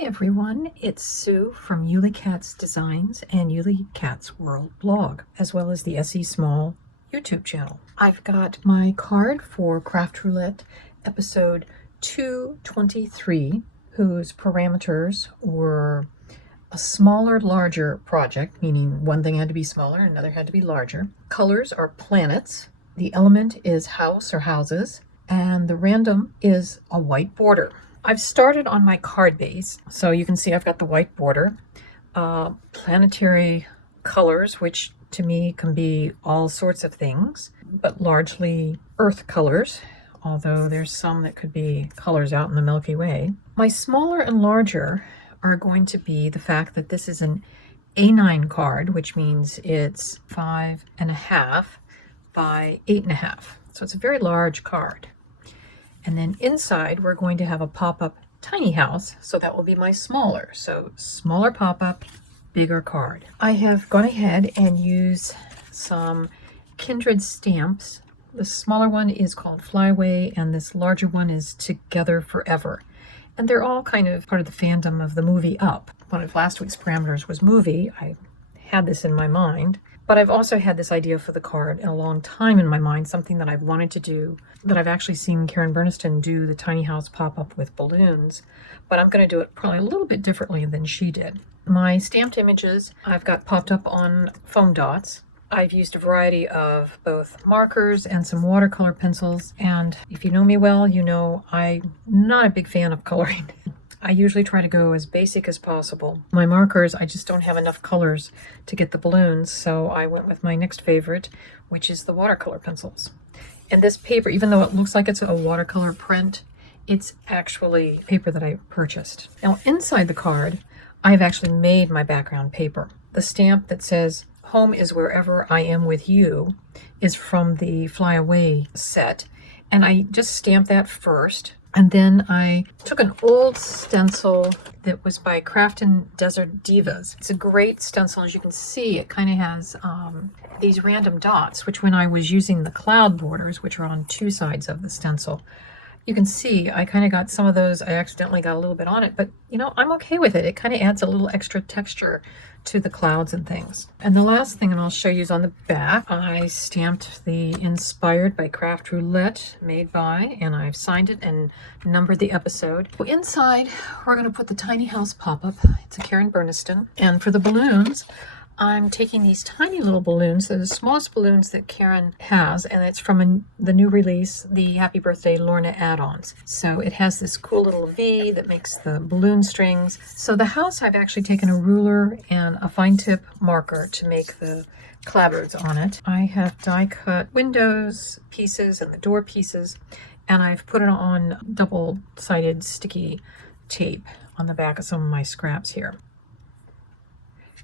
Hi everyone, it's Sue from Ully Cats Designs and Ully Cats World blog, as well as the SE Small YouTube channel. I've got my card for Craft Roulette episode 223, whose parameters were a smaller, larger project, meaning one thing had to be smaller, another had to be larger. Colors are planets. The element is house or houses, and the random is a white border. I've started on my card base, so you can see I've got the white border, planetary colors, which to me can be all sorts of things, but largely earth colors, although there's some that could be colors out in the Milky Way. My smaller and larger are going to be the fact that this is an A9 card, which means it's 5.5 by 8.5. So it's a very large card. And then inside, we're going to have a pop-up tiny house, so that will be my smaller. So smaller pop-up, bigger card. I have gone ahead and used some Kindred stamps. The smaller one is called Flyway, and this larger one is Together Forever. And they're all kind of part of the fandom of the movie Up. One of last week's parameters was movie. I had this in my mind. But I've also had this idea for the card a long time in my mind, something that I've wanted to do, that I've actually seen Karen Berniston do the tiny house pop-up with balloons, but I'm going to do it probably a little bit differently than she did. My stamped images I've got popped up on foam dots. I've used a variety of both markers and some watercolor pencils, and if you know me well, you know I'm not a big fan of coloring. I usually try to go as basic as possible. My markers, I just don't have enough colors to get the balloons, so I went with my next favorite, which is the watercolor pencils. And this paper, even though it looks like it's a watercolor print, it's actually paper that I purchased. Now inside the card, I've actually made my background paper. The stamp that says, "Home is wherever I am with you," is from the Fly Away set. And I just stamped that first. And then I took an old stencil that was by Craft Desert Divas. It's a great stencil. As you can see, it kind of has these random dots, which when I was using the cloud borders, which are on two sides of the stencil, you can see I kind of got some of those. I accidentally got a little bit on it, but you know, I'm okay with it. It kind of adds a little extra texture to the clouds and things. And the last thing, and I'll show you, is on the back. I stamped the Inspired by Craft Roulette, made by, and I've signed it and numbered the episode. Inside, we're going to put the tiny house pop-up. It's a Karen Berniston. And for the balloons, I'm taking these tiny little balloons. They're the smallest balloons that Karen has, and it's from the new release, the Happy Birthday Lorna add-ons. So it has this cool little V that makes the balloon strings. So the house, I've actually taken a ruler and a fine tip marker to make the clapboards on it. I have die cut windows pieces and the door pieces, and I've put it on double-sided sticky tape on the back of some of my scraps here.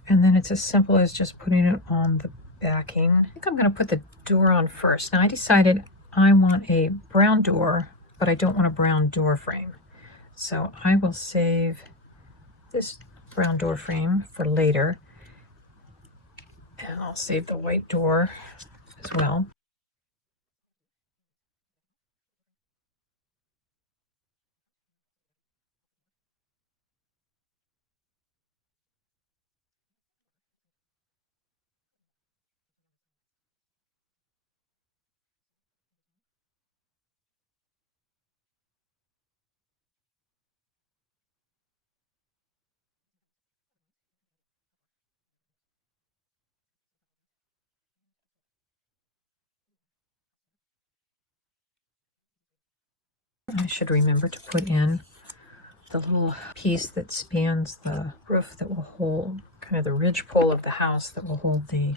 And then it's as simple as just putting it on the backing. I think I'm going to put the door on first. Now I decided I want a brown door, but I don't want a brown door frame. So I will save this brown door frame for later. And I'll save the white door as well. I should remember to put in the little piece that spans the roof that will hold, kind of the ridge pole of the house that will hold the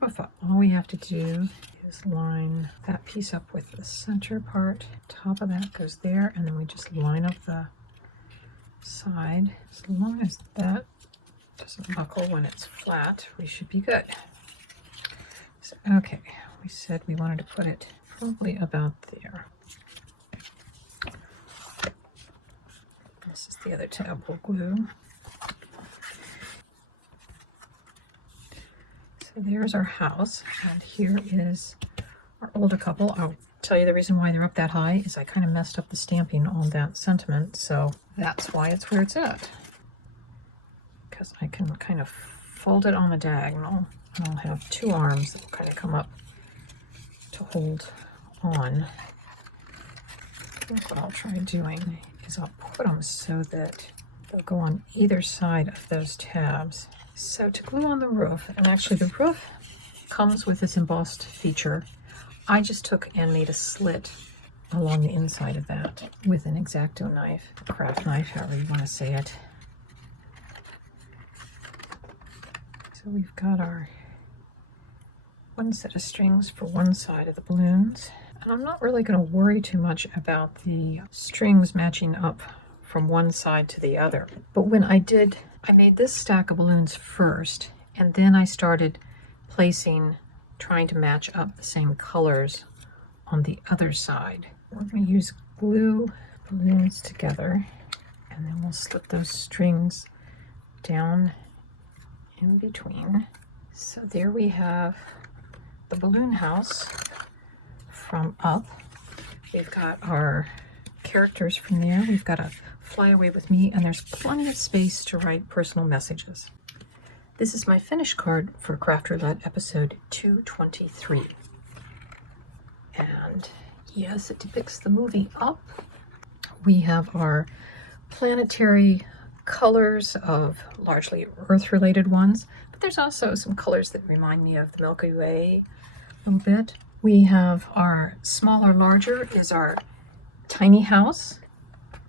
roof up. All we have to do is line that piece up with the center part. Top of that goes there, and then we just line up the side. As long as that doesn't buckle when it's flat, we should be good. So, okay, we said we wanted to put it probably about there. This is the other tab we'll glue. So there's our house, and here is our older couple. I'll tell you the reason why they're up that high is I kind of messed up the stamping on that sentiment, so that's why it's where it's at. because I can kind of fold it on the diagonal, and I'll have two arms that will kind of come up to hold on. I think what I'll try doing is I'll put them so that they'll go on either side of those tabs. So to glue on the roof, and actually the roof comes with this embossed feature, I just took and made a slit along the inside of that with an X-Acto knife, craft knife, however you want to say it. So we've got our one set of strings for one side of the balloons. And I'm not really going to worry too much about the strings matching up from one side to the other. But when I made this stack of balloons first, and then I started trying to match up the same colors on the other side. We're going to use glue balloons together, and then we'll slip those strings down in between. So there we have the balloon house from up. We've got our characters from there. We've got a fly away with me, and there's plenty of space to write personal messages. This is my finish card for Craft Roulette episode 223. And yes, it depicts the movie Up. We have our planetary colors of largely Earth-related ones, but there's also some colors that remind me of the Milky Way a little bit. We have our smaller, larger is our tiny house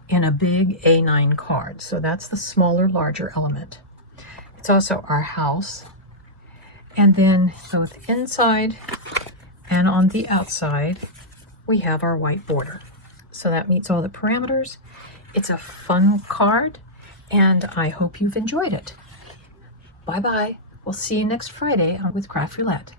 and a big A9 card. So that's the smaller, larger element. It's also our house. And then both inside and on the outside, we have our white border. So that meets all the parameters. It's a fun card, and I hope you've enjoyed it. Bye-bye. We'll see you next Friday with Craft Roulette.